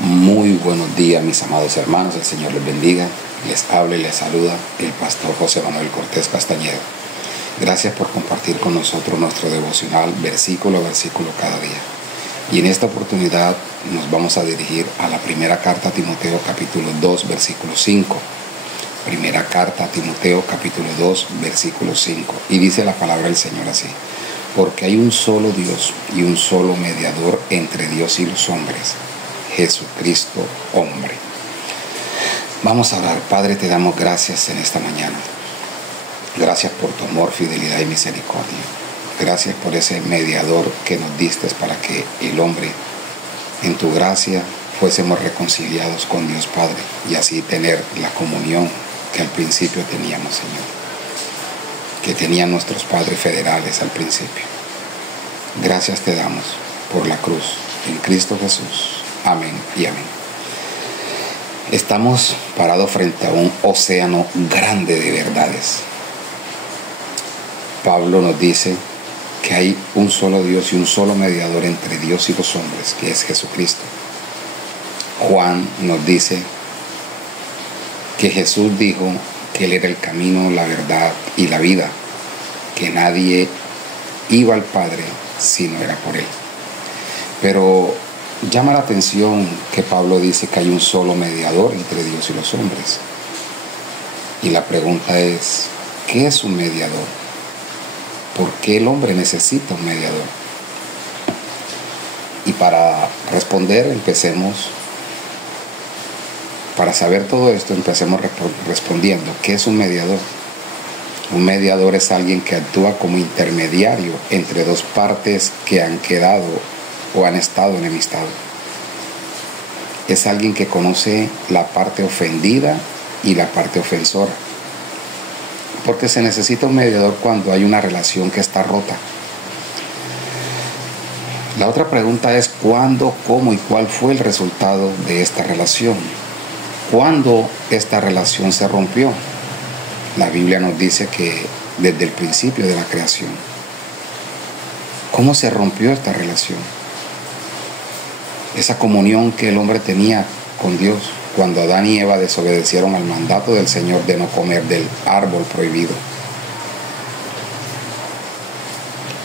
Muy buenos días, mis amados hermanos, el Señor les bendiga. Les habla y les saluda el pastor José Manuel Cortés Castañeda. Gracias por compartir con nosotros nuestro devocional versículo a versículo cada día. Y en esta oportunidad nos vamos a dirigir a la primera carta a Timoteo capítulo 2 versículo 5. Primera carta a Timoteo capítulo 2 versículo 5. Y dice la palabra del Señor así: porque hay un solo Dios y un solo mediador entre Dios y los hombres, Jesucristo hombre. Vamos a orar. Padre, te damos gracias en esta mañana. Gracias por tu amor, fidelidad y misericordia. Gracias por ese mediador que nos diste para que el hombre, en tu gracia, fuésemos reconciliados con Dios Padre y así tener la comunión que al principio teníamos, Señor, que tenían nuestros padres federales al principio. Gracias te damos por la cruz en Cristo Jesús. Amén y amén. Estamos parados frente a un océano grande de verdades. Pablo nos dice que hay un solo Dios y un solo mediador entre Dios y los hombres, que es Jesucristo. Juan nos dice que Jesús dijo que Él era el camino, la verdad y la vida, que nadie iba al Padre si no era por Él. Pero llama la atención que Pablo dice que hay un solo mediador entre Dios y los hombres. Y la pregunta es, ¿qué es un mediador? ¿Por qué el hombre necesita un mediador? Y para responder, para saber todo esto, empecemos respondiendo, ¿qué es un mediador? Un mediador es alguien que actúa como intermediario entre dos partes que han quedado o han estado enemistados. Es alguien que conoce la parte ofendida y la parte ofensora. Porque se necesita un mediador cuando hay una relación que está rota. La otra pregunta es ¿cuándo, cómo y cuál fue el resultado de esta relación? ¿Cuándo esta relación se rompió? La Biblia nos dice que desde el principio de la creación. ¿Cómo se rompió esta relación? Esa comunión que el hombre tenía con Dios cuando Adán y Eva desobedecieron al mandato del Señor de no comer del árbol prohibido.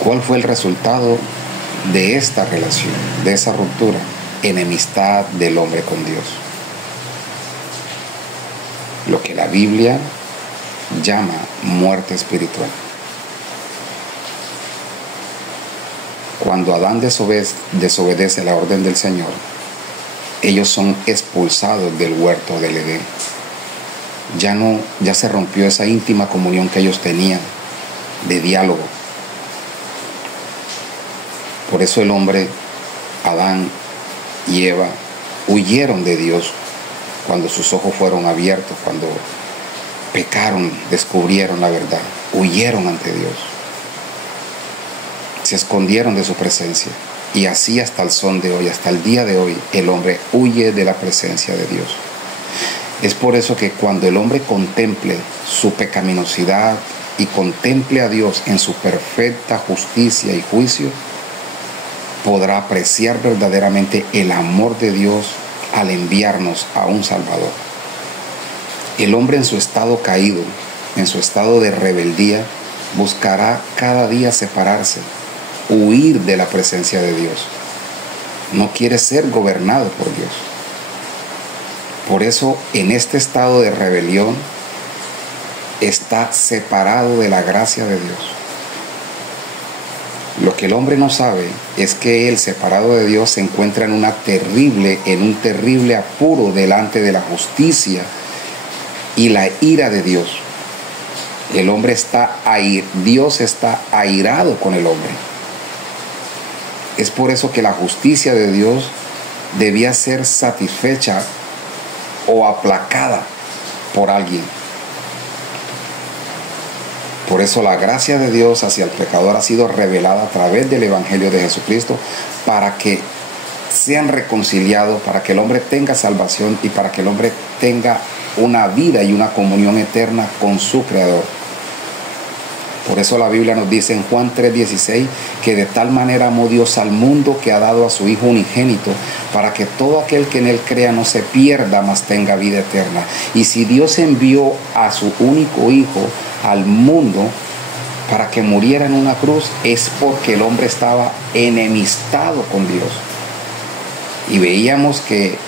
¿Cuál fue el resultado de esta relación, de esa ruptura? Enemistad del hombre con Dios. Lo que la Biblia llama muerte espiritual. Cuando Adán desobedece la orden del Señor, ellos son expulsados del huerto del Edén. Ya se rompió esa íntima comunión que ellos tenían de diálogo. Por eso el hombre, Adán y Eva, huyeron de Dios cuando sus ojos fueron abiertos, cuando pecaron, descubrieron la verdad, huyeron ante Dios. Se escondieron de su presencia. Y así hasta el son de hoy, hasta el día de hoy, el hombre huye de la presencia de Dios. Es por eso que cuando el hombre contemple su pecaminosidad y contemple a Dios en su perfecta justicia y juicio, podrá apreciar verdaderamente el amor de Dios al enviarnos a un Salvador. El hombre en su estado caído, en su estado de rebeldía, buscará cada día separarse, huir de la presencia de Dios. No quiere ser gobernado por Dios. Por eso, en este estado de rebelión, está separado de la gracia de Dios. Lo que el hombre no sabe es que él, separado de Dios, se encuentra en un terrible apuro delante de la justicia y la ira de Dios. El hombre Dios está airado con el hombre. Es por eso que la justicia de Dios debía ser satisfecha o aplacada por alguien. Por eso la gracia de Dios hacia el pecador ha sido revelada a través del Evangelio de Jesucristo para que sean reconciliados, para que el hombre tenga salvación y para que el hombre tenga una vida y una comunión eterna con su Creador. Por eso la Biblia nos dice en Juan 3:16 que de tal manera amó Dios al mundo que ha dado a su Hijo unigénito para que todo aquel que en Él crea no se pierda, mas tenga vida eterna. Y si Dios envió a su único Hijo al mundo para que muriera en una cruz, es porque el hombre estaba enemistado con Dios. Y veíamos que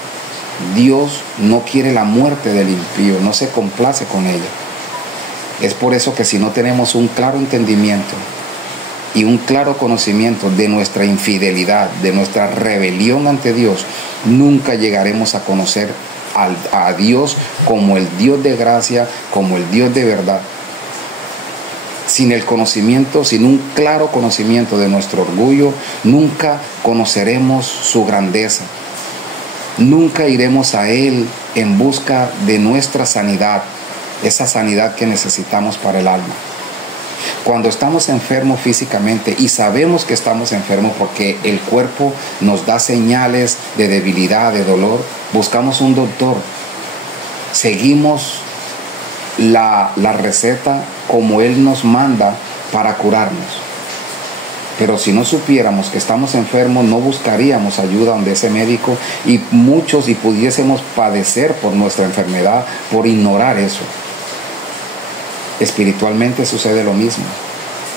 Dios no quiere la muerte del impío, no se complace con ella. Es por eso que si no tenemos un claro entendimiento y un claro conocimiento de nuestra infidelidad, de nuestra rebelión ante Dios, nunca llegaremos a conocer a Dios como el Dios de gracia, como el Dios de verdad. Sin el conocimiento, sin un claro conocimiento de nuestro orgullo, nunca conoceremos su grandeza. Nunca iremos a Él en busca de nuestra sanidad, esa sanidad que necesitamos para el alma. Cuando estamos enfermos físicamente y sabemos que estamos enfermos porque el cuerpo nos da señales de debilidad, de dolor, buscamos un doctor, seguimos la receta como Él nos manda para curarnos. Pero si no supiéramos que estamos enfermos, no buscaríamos ayuda donde ese médico, y pudiésemos padecer por nuestra enfermedad, por ignorar eso. Espiritualmente sucede lo mismo.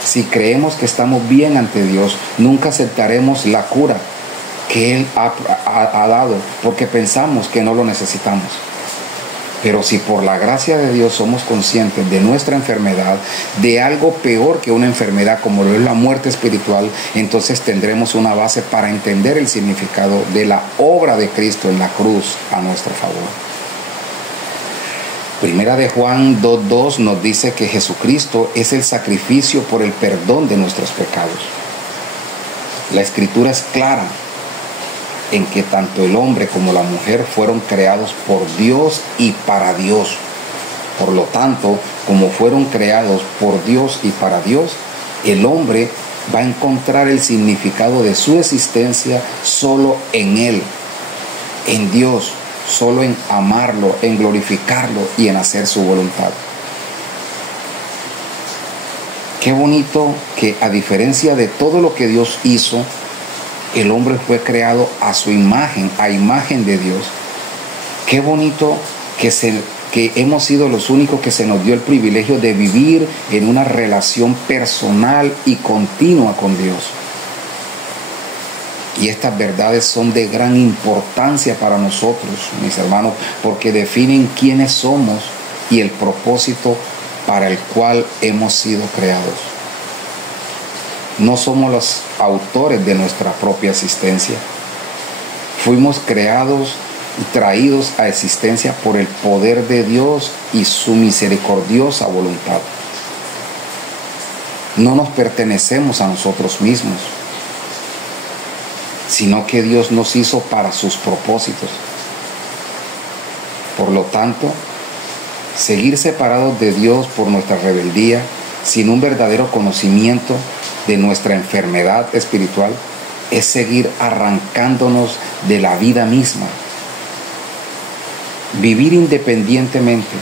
Si creemos que estamos bien ante Dios, nunca aceptaremos la cura que Él ha dado, porque pensamos que no lo necesitamos. Pero si por la gracia de Dios somos conscientes de nuestra enfermedad, de algo peor que una enfermedad como lo es la muerte espiritual, entonces tendremos una base para entender el significado de la obra de Cristo en la cruz a nuestro favor. Primera de Juan 2:2 nos dice que Jesucristo es el sacrificio por el perdón de nuestros pecados. La Escritura es clara en que tanto el hombre como la mujer fueron creados por Dios y para Dios. Por lo tanto, como fueron creados por Dios y para Dios, el hombre va a encontrar el significado de su existencia solo en Él, en Dios, solo en amarlo, en glorificarlo y en hacer su voluntad. Qué bonito que, a diferencia de todo lo que Dios hizo, el hombre fue creado a su imagen, a imagen de Dios. Qué bonito que hemos sido los únicos que se nos dio el privilegio de vivir en una relación personal y continua con Dios. Y estas verdades son de gran importancia para nosotros, mis hermanos, porque definen quiénes somos y el propósito para el cual hemos sido creados. No somos los autores de nuestra propia existencia. Fuimos creados y traídos a existencia por el poder de Dios y su misericordiosa voluntad. No nos pertenecemos a nosotros mismos, sino que Dios nos hizo para sus propósitos. Por lo tanto, seguir separados de Dios por nuestra rebeldía, sin un verdadero conocimiento de nuestra enfermedad espiritual, es seguir arrancándonos de la vida misma. Vivir independientemente,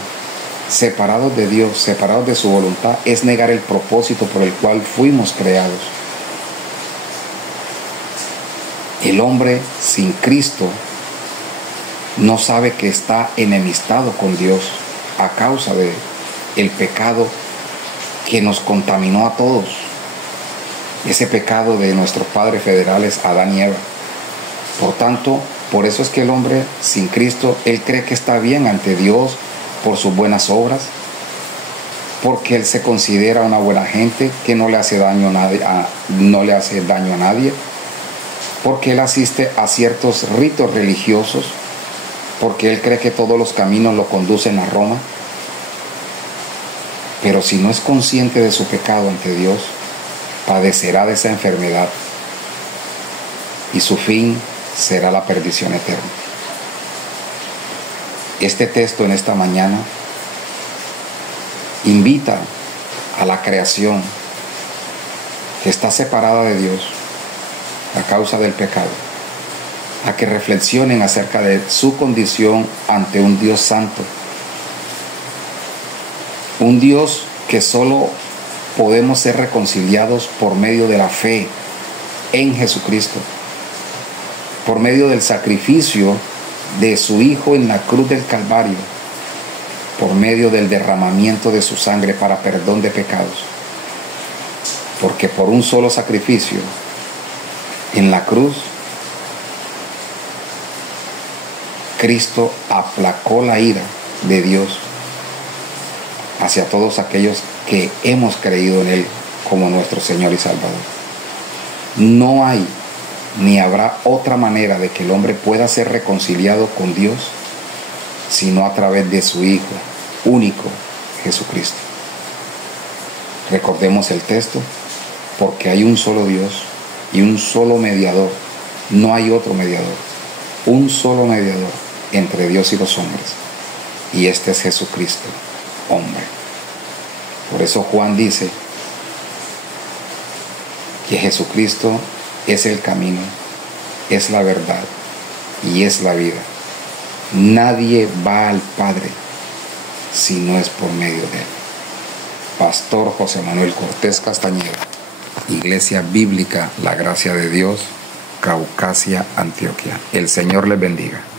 separados de Dios, separados de su voluntad, es negar el propósito por el cual fuimos creados. El hombre sin Cristo no sabe que está enemistado con Dios a causa de el pecado que nos contaminó a todos. Ese pecado de nuestros padres federales, Adán y Eva. Por tanto, por eso es que el hombre sin Cristo, él cree que está bien ante Dios por sus buenas obras, porque él se considera una buena gente que no le hace daño a nadie, porque él asiste a ciertos ritos religiosos, porque él cree que todos los caminos lo conducen a Roma. Pero si no es consciente de su pecado ante Dios, padecerá de esa enfermedad y su fin será la perdición eterna. Este texto en esta mañana invita a la creación que está separada de Dios a causa del pecado, a que reflexionen acerca de su condición ante un Dios santo, un Dios que solo podemos ser reconciliados por medio de la fe en Jesucristo, por medio del sacrificio de su Hijo en la cruz del Calvario, por medio del derramamiento de su sangre para perdón de pecados. Porque por un solo sacrificio en la cruz, Cristo aplacó la ira de Dios hacia todos aquellos que hemos creído en Él como nuestro Señor y Salvador. No hay ni habrá otra manera de que el hombre pueda ser reconciliado con Dios sino a través de su Hijo único, Jesucristo. Recordemos el texto, porque hay un solo Dios y un solo mediador. No hay otro mediador. Un solo mediador entre Dios y los hombres. Y este es Jesucristo, hombre. Por eso Juan dice que Jesucristo es el camino, es la verdad y es la vida. Nadie va al Padre si no es por medio de Él. Pastor José Manuel Cortés Castañeda, Iglesia Bíblica La Gracia de Dios, Caucasia, Antioquia. El Señor les bendiga.